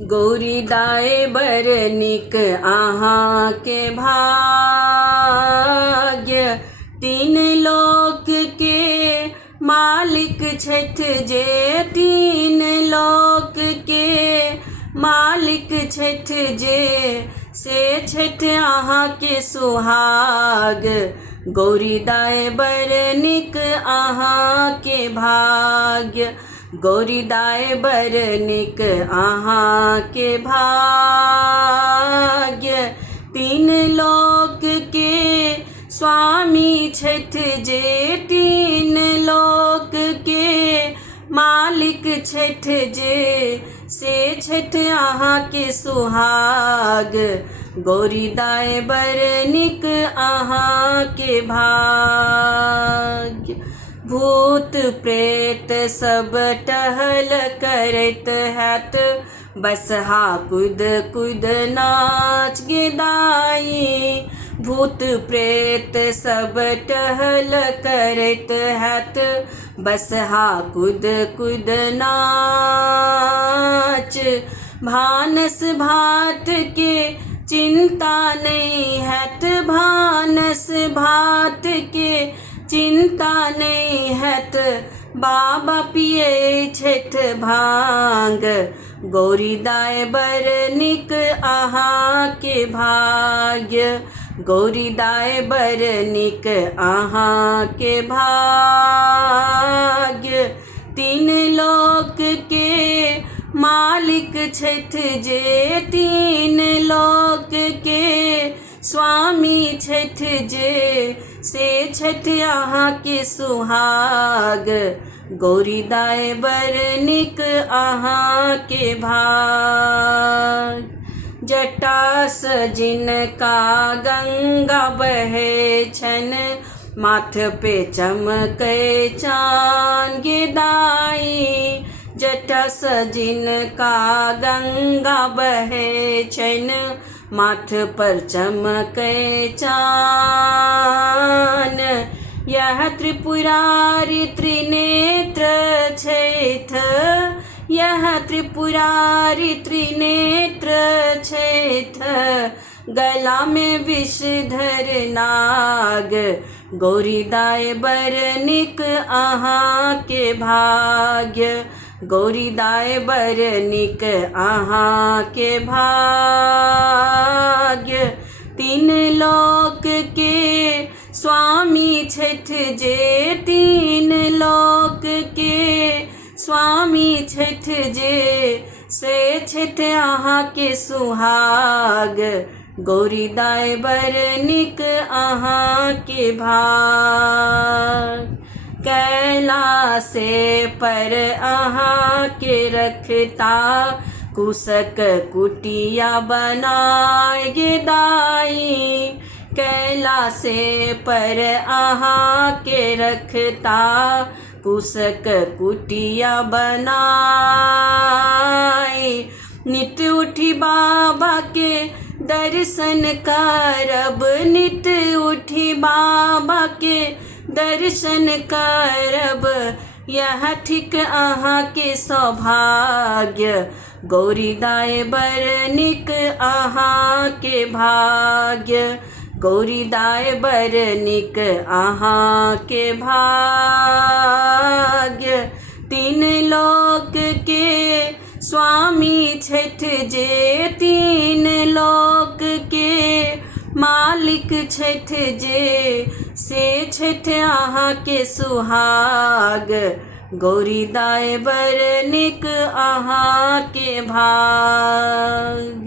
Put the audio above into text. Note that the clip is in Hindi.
गौरी दाय बर निक अहाँ के भाग्य। तीन लोक के मालिक छथि जे, तीन लोक के मालिक छथि जे, से छथि अहाँ के सुहाग। गौरी दाय बर निक अहाँ के भाग्य। गौरी दाय बर निक अहाँ के भाग्य। तीन लोक के स्वामी छथि जे, तीन लोक के मालिक छथि जे, से छथि अहाँ के सुहाग। गौरी दाय बर निक अहाँ के भाग्य। भूत प्रेत सब टहल करैत हैत, बसहा कुद कुद नाच गे दाई। भूत प्रेत सब टहल करैत हैत, बसहा कुद कुद नाच। भानस भात के चिंता नहीं हैत, भानस भात के चिंता नहीं हैत, बाबा पिए छथि भांग। गौरी दाय बर निक अहाँ के भाग्य। गौरी दाय बर निक अहाँ के भाग्य। तीन लोक के मालिक छथि जे, तीन लोक के स्वामी छथि जे, से छथि अहाँ के सुहाग। गौरी दाय बर निक अहाँ के भाग। जटा जिनका गंगा बहे छन, माथ पे चमकै चान गे दाई। जटा जिनका गंगा बहे छन, माथ पर चमकै चान। यह त्रिपुरारी त्रिनेत्र छथि, यह त्रिपुरारी त्रिनेत्र छथि, गला में विषधर नाग। गौरी दाय बर निक अहाँ के भाग्य। गौरी दाय बर निक अहाँ के भाग्य। तीन लोक के स्वामी छथि जे, तीन लोक के स्वामी छथि जे, से छथि अहाँ के सुहाग। गौरी दाय बर निक अहाँ के भाग। कैलासे पर अहाँ के रखता, कुशक कुटिया बनाए गे दाई। कैलासे पर अहाँ के रखता, कुशक कुटिया बनाए। नित उठी बाबा के दर्शन करब, नित उठी बाबा के दर्शन करब, यह थिक अहाँ के सौभाग्य। गौरी दाय बर निक अहाँ के भाग्य। गौरी दाय बर निक अहाँ के भाग्य। तीन लोक के स्वामी छथि जे, तीन लोक के मालिक छथि जे, से छथि अहाँ के सुहाग। गौरी दाय बर निक अहाँ के भाग।